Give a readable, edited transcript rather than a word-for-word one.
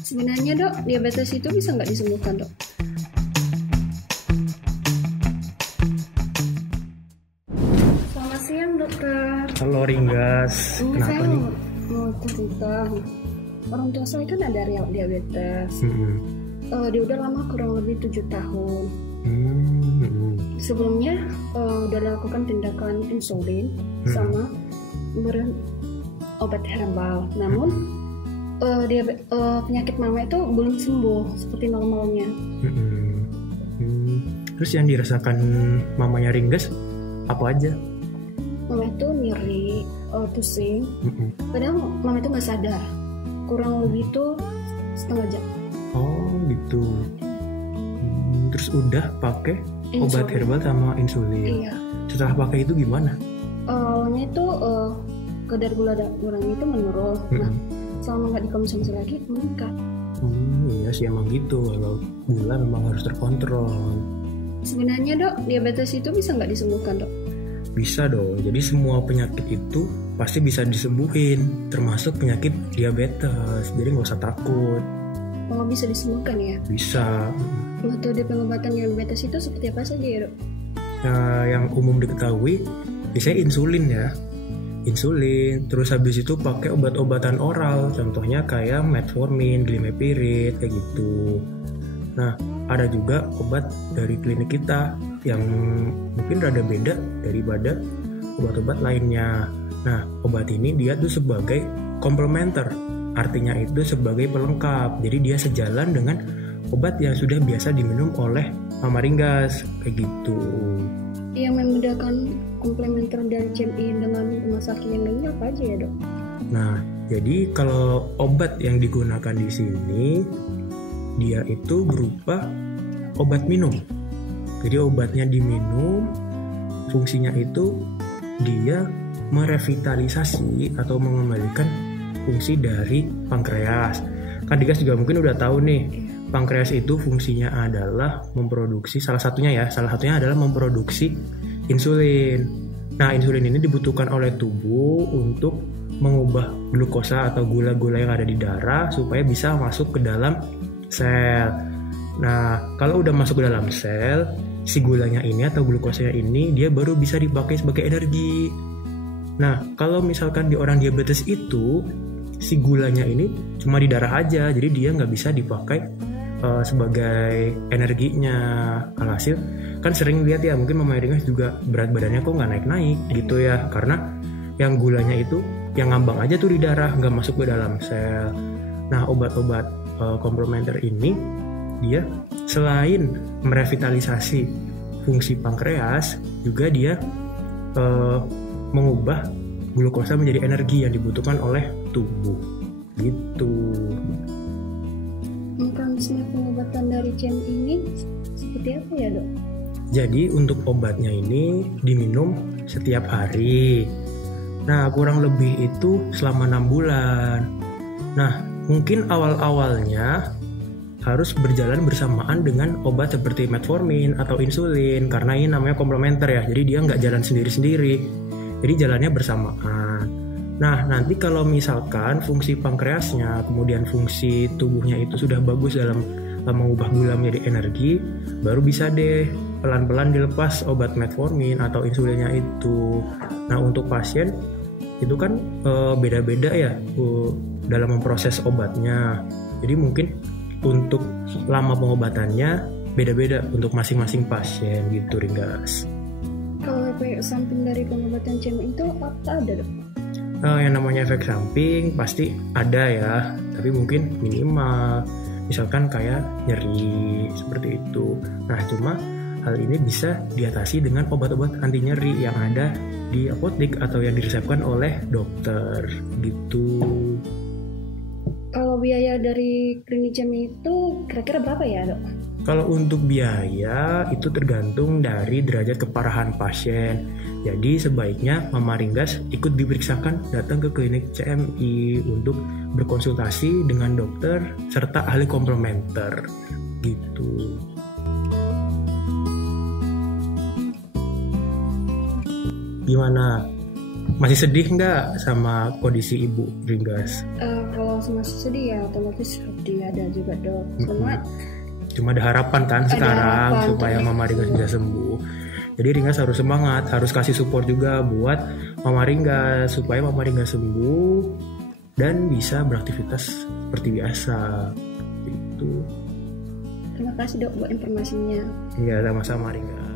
Sebenarnya dok, diabetes itu bisa nggak disembuhkan dok? Selamat siang dokter. Halo Ringgas, Ini kenapa saya nih? mau tentang orang tua saya kan ada diabetes. Dia udah lama, kurang lebih 7 tahun. Sebelumnya udah lakukan tindakan insulin sama obat herbal. Namun penyakit mama itu belum sembuh seperti normalnya. Terus yang dirasakan mamanya Ringgas apa aja? Mama itu nyeri, pusing. Kadang mama itu nggak sadar. Kurang lebih itu setengah jam. Oh gitu. Terus udah pakai obat Insulin. herbal sama insulin. Iya. Setelah pakai itu gimana? Awalnya itu kadar gula darahnya itu menurun. Nah, selama nggak dikonsumsi lagi meningkat. Iya sih emang gitu. Kalau gula memang harus terkontrol. Sebenarnya dok, diabetes itu bisa nggak disembuhkan dok? Bisa dong. Jadi semua penyakit itu pasti bisa disembuhin, termasuk penyakit diabetes. Jadi nggak usah takut. Oh, bisa disembuhkan ya? Bisa. Metode pengobatan diabetes itu seperti apa saja ya dok? Yang umum diketahui biasanya insulin ya. Insulin, terus habis itu pakai obat-obatan oral, contohnya kayak metformin, glimepiride, kayak gitu. Nah, ada juga obat dari klinik kita yang mungkin rada beda daripada obat-obat lainnya. Nah, obat ini dia tuh sebagai komplementer, artinya itu sebagai pelengkap. Jadi dia sejalan dengan obat yang sudah biasa diminum oleh Mama Ringgas, kayak gitu. Yang membedakan komplementer dari CMI dengan rumah sakit yang lainnya apa aja ya dok? Nah, jadi kalau obat yang digunakan di sini dia itu berupa obat minum. Jadi obatnya diminum, fungsinya itu dia merevitalisasi atau mengembalikan fungsi dari pankreas. Kan Digas juga mungkin udah tahu nih, pankreas itu fungsinya adalah memproduksi salah satunya adalah memproduksi insulin. Nah, insulin ini dibutuhkan oleh tubuh untuk mengubah glukosa atau gula-gula yang ada di darah supaya bisa masuk ke dalam sel. Nah, kalau udah masuk ke dalam sel, si gulanya ini atau glukosanya ini dia baru bisa dipakai sebagai energi. Nah, kalau misalkan di orang diabetes itu si gulanya ini cuma di darah aja, jadi dia nggak bisa dipakai sebagai energinya. Alhasil kan sering lihat ya, mungkin Mama Ringas juga berat badannya kok nggak naik-naik gitu ya, karena yang gulanya itu yang ngambang aja tuh di darah, nggak masuk ke dalam sel. Nah, obat-obat komplementer ini dia selain merevitalisasi fungsi pankreas, juga dia mengubah glukosa menjadi energi yang dibutuhkan oleh tubuh gitu. Mekanisme pengobatan dari CMI ini seperti apa ya dok? Jadi untuk obatnya ini diminum setiap hari. Nah, kurang lebih itu selama 6 bulan. Nah, mungkin awal-awalnya harus berjalan bersamaan dengan obat seperti metformin atau insulin, karena ini namanya komplementer ya, jadi dia nggak jalan sendiri-sendiri, jadi jalannya bersamaan. Nah, nanti kalau misalkan fungsi pankreasnya, kemudian fungsi tubuhnya itu sudah bagus dalam mengubah gula menjadi energi, baru bisa deh pelan-pelan dilepas obat metformin atau insulinnya itu. Nah, untuk pasien itu kan beda-beda ya dalam memproses obatnya, jadi mungkin untuk lama pengobatannya beda-beda untuk masing-masing pasien gitu Ringgas. Kalau efek samping dari pengobatan CMI itu apa ada dok? Yang namanya efek samping pasti ada ya, tapi mungkin minimal, misalkan kayak nyeri seperti itu. Nah, cuma hal ini bisa diatasi dengan obat-obat anti nyeri yang ada di apotek atau yang diresepkan oleh dokter gitu. Kalau biaya dari klinik CMI itu kira-kira berapa ya dok? Kalau untuk biaya itu tergantung dari derajat keparahan pasien. Jadi sebaiknya Mama Ringgas ikut diperiksakan, datang ke klinik CMI untuk berkonsultasi dengan dokter serta ahli komplementer gitu. Gimana? Masih sedih nggak sama kondisi Ibu Ringgas? Kalau masih sedih ya otomatis sedih ada juga dok. Cuma ada harapan kan sekarang harapan, supaya Mama Ringgas bisa sembuh. Jadi Ringgas harus semangat, harus kasih support juga buat Mama Ringgas supaya Mama Ringgas sembuh dan bisa beraktivitas seperti biasa. Itu. Terima kasih dok buat informasinya. Iya, sama-sama Ringgas.